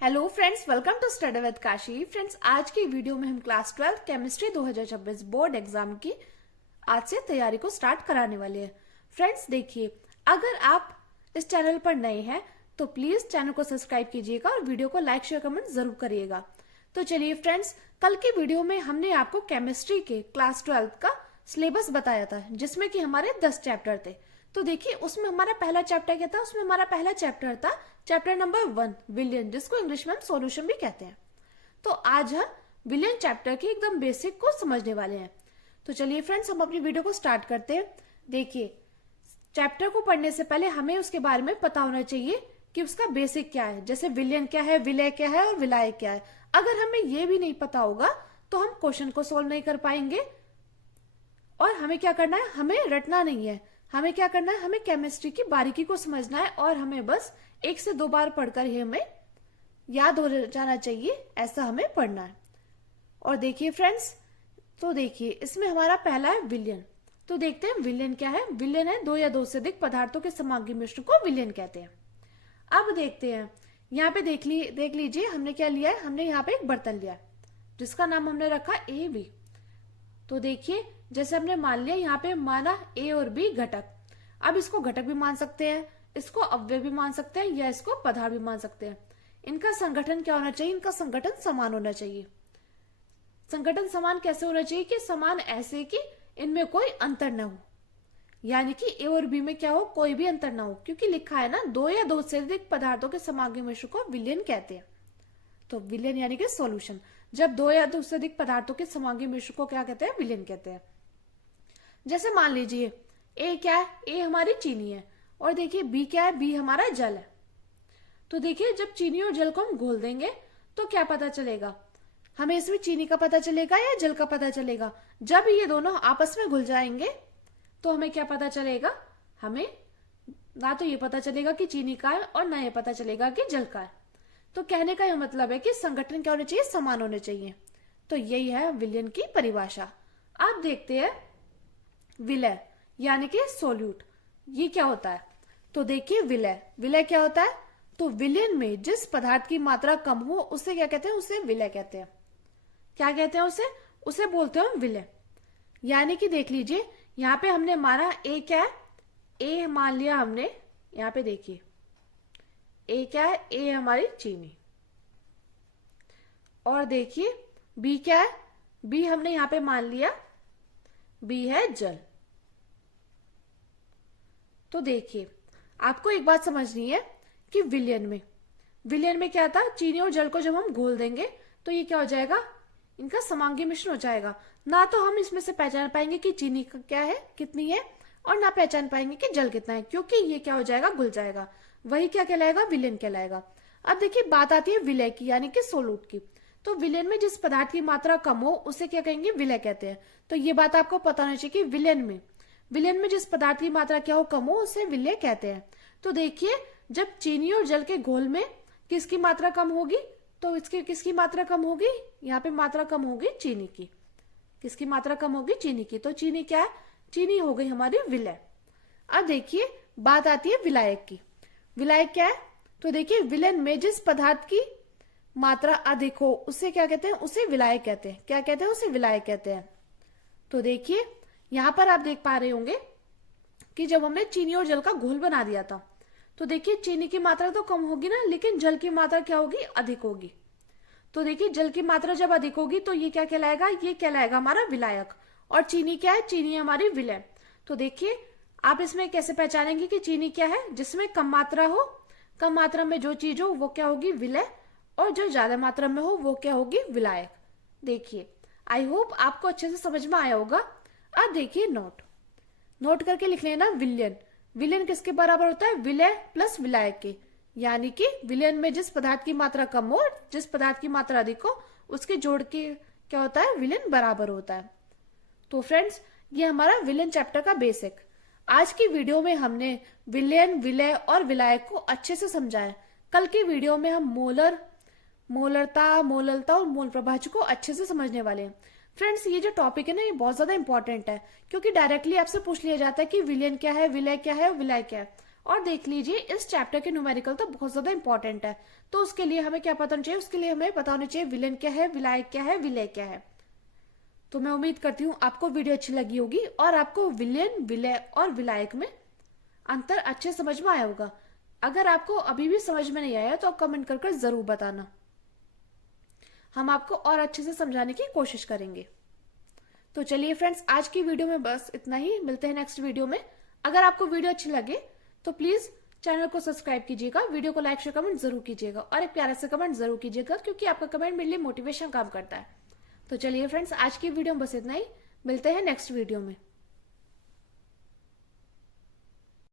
Hello friends, welcome to study with Kashi. Friends, आज की video में हम क्लास 12 केमिस्ट्री 2026 बोर्ड एग्जाम की आज से तैयारी को स्टार्ट कराने वाले हैं। फ्रेंड्स देखिए, अगर आप इस चैनल पर नए हैं तो प्लीज चैनल को सब्सक्राइब कीजिएगा और वीडियो को लाइक शेयर कमेंट जरूर करिएगा। तो चलिए फ्रेंड्स, कल की वीडियो में हमने आपको केमिस्ट्री के क्लास 12 का सिलेबस बताया था जिसमें कि हमारे 10 चैप्टर थे। तो देखिए, उसमें हमारा पहला चैप्टर क्या था? उसमें हमारा पहला चैप्टर था चैप्टर नंबर 1 विलियन, जिसको इंग्लिश में हम सॉल्यूशन भी कहते हैं। तो आज हम विलियन चैप्टर के एकदम बेसिक को समझने वाले हैं। तो चलिए फ्रेंड्स, हम अपनी वीडियो को स्टार्ट करते हैं। देखिए, चैप्टर को पढ़ने से पहले हमें उसके बारे में पता होना चाहिए कि उसका बेसिक क्या है, जैसे विलियन क्या है, विलय क्या है और विलायक क्या है। अगर हमें ये भी नहीं पता होगा तो हम क्वेश्चन को सोल्व नहीं कर पाएंगे। और हमें क्या करना है? हमें रटना नहीं है, हमें क्या करना है? हमें केमिस्ट्री की बारीकी को समझना है और हमें बस 1 से 2 बार पढ़कर ही हमें याद हो जाना चाहिए, ऐसा हमें पढ़ना है। और देखिए फ्रेंड्स, तो देखिए इसमें हमारा पहला है विलियन। तो देखते हैं विलियन क्या है। विलियन है 2 या 2 से अधिक पदार्थों के समांगी मिश्रण को विलियन कहते हैं। अब देखते हैं, यहाँ पे देख लीजिए हमने क्या लिया है। हमने यहाँ पे एक बर्तन लिया है जिसका नाम हमने रखा ए बी। तो देखिए, जैसे हमने मान लिया, यहाँ पे माना ए और बी घटक। अब इसको घटक भी मान सकते हैं, इसको अव्यय भी मान सकते हैं या इसको पदार्थ भी मान सकते हैं। इनका संगठन क्या होना चाहिए? इनका संगठन समान होना चाहिए। संगठन समान कैसे होना चाहिए? कि समान ऐसे कि इनमें कोई अंतर न हो, यानी कि ए और बी में क्या हो? कोई भी अंतर ना हो, क्योंकि लिखा है ना 2 या 2 से अधिक पदार्थों के समांगी मिश्रण को विलियन कहते हैं। तो विलियन यानी कि सॉल्यूशन। जब 2 या 2 से अधिक पदार्थों के समांगी मिश्रण को क्या कहते हैं? विलियन कहते हैं। जैसे मान लीजिए ए क्या है? ए हमारी चीनी है। और देखिए बी क्या है? बी हमारा जल है। तो देखिए, जब चीनी और जल को हम घोल देंगे तो क्या पता चलेगा? हमें इसमें चीनी का पता चलेगा या जल का पता चलेगा? जब ये दोनों आपस में घुल जाएंगे तो हमें क्या पता चलेगा? हमें ना तो ये पता चलेगा कि चीनी का है और ना ये पता चलेगा कि जल का है। तो कहने का यह मतलब है कि संगठन क्या होने चाहिए? समान होने चाहिए। तो यही है विलियन की परिभाषा। अब देखते हैं विलय यानी कि सोल्यूट, ये क्या होता है? तो देखिए, विलय क्या होता है? तो विलियन में जिस पदार्थ की मात्रा कम हो उसे क्या कहते हैं? उसे विलय कहते हैं। क्या कहते हैं उसे बोलते हैं विलय। यानी कि देख लीजिए, यहाँ पे हमने माना ए क्या है? ए मान लिया हमने। यहाँ पे देखिए ए क्या है? ए हमारी चीनी। और देखिए बी क्या है? बी हमने यहाँ पे मान लिया, बी है जल। तो देखिए, आपको एक बात समझनी है कि विलियन में क्या था? चीनी और जल को जब हम घोल देंगे तो ये क्या हो जाएगा? इनका समांगी मिश्रण हो जाएगा। ना तो हम इसमें से पहचान पाएंगे कि चीनी का क्या है, कितनी है, और ना पहचान पाएंगे कि जल कितना है, क्योंकि ये क्या हो जाएगा? घुल जाएगा। वही क्या कहलाएगा? विलियन कहलाएगा। अब देखिए, बात आती है विलय की यानी कि सोलूट की। तो विलियन में जिस पदार्थ की मात्रा कम हो उसे क्या कहेंगे? विलय कहते हैं। तो ये बात आपको पता होनी चाहिए कि विलियन में जिस पदार्थ की मात्रा क्या हो? कम हो, उसे विलय कहते हैं। तो देखिए, जब चीनी और जल के घोल में किसकी मात्रा कम होगी? तो इसकी किसकी मात्रा कम होगी? यहाँ पे मात्रा कम होगी चीनी की। किसकी मात्रा कम होगी? चीनी की। तो चीनी क्या है? चीनी हो गई हमारी विलय। अब देखिए, बात आती है विलायक की। विलायक क्या है? तो देखिए, विलयन में जिस पदार्थ की मात्रा अधिक हो उसे क्या कहते हैं? उसे विलायक कहते हैं। क्या कहते हैं? उसे विलायक कहते हैं। तो देखिए, यहां पर आप देख पा रहे होंगे कि जब हमने चीनी और जल का घोल बना दिया था तो देखिए, चीनी की मात्रा तो कम होगी ना, लेकिन जल की मात्रा क्या होगी? अधिक होगी। तो देखिए, जल की मात्रा जब अधिक होगी तो ये क्या कहलाएगा? ये कहलाएगा हमारा विलायक। और चीनी क्या है? चीनी हमारी विलय। तो देखिए, आप इसमें कैसे पहचानेंगे कि चीनी क्या है? जिसमें कम मात्रा हो, कम मात्रा में जो चीज हो वो क्या होगी? विलय। और जो ज्यादा मात्रा में हो वो क्या होगी? विलायक। देखिए, आई होप आपको अच्छे से समझ में आया होगा। अब देखिए, नोट करके लिख लेना विलियन किसके बराबर होता है? विलय प्लस विलायक के। यानी कि विलियन में जिस पदार्थ की मात्रा कम हो, जिस पदार्थ की मात्रा अधिक हो, उसके जोड़ के क्या होता है? विलियन बराबर होता है। तो फ्रेंड्स, ये हमारा विलियन चैप्टर का बेसिक। आज की वीडियो में हमने विलियन, विलय और विलायक को अच्छे से समझाया। कल की वीडियो में हम मोलरता, मोललता और मोल प्रभाज्य को अच्छे से समझने वाले हैं। फ्रेंड्स, ये जो टॉपिक है ना, ये बहुत ज्यादा इंपॉर्टेंट है, क्योंकि डायरेक्टली आपसे पूछ लिया जाता है कि विलियन क्या है, विलय क्या है और विलायक क्या है। और देख लीजिए इस चैप्टर के न्यूमेरिकल तो बहुत ज्यादा इंपॉर्टेंट है, तो उसके लिए हमें क्या पता होना चाहिए, उसके लिए हमें पता होना चाहिए विलेन क्या है, विलायक क्या है, विलय क्या है। तो मैं उम्मीद करती हूँ आपको वीडियो अच्छी लगी होगी और आपको विलेन, विलय और विलायक में अंतर अच्छे समझ में आया होगा। अगर आपको अभी भी समझ में नहीं आया तो आप कमेंट कर जरूर बताना, हम आपको और अच्छे से समझाने की कोशिश करेंगे। तो चलिए फ्रेंड्स, आज की वीडियो में बस इतना ही, मिलते हैं नेक्स्ट वीडियो में। अगर आपको वीडियो अच्छी लगे तो प्लीज चैनल को सब्सक्राइब कीजिएगा, वीडियो को लाइक शेयर कमेंट जरूर कीजिएगा और एक प्यारा सा कमेंट जरूर कीजिएगा, क्योंकि आपका कमेंट मेरे लिए मोटिवेशन काम करता है। तो चलिए फ्रेंड्स, आज की वीडियो में बस इतना ही, मिलते हैं नेक्स्ट वीडियो में।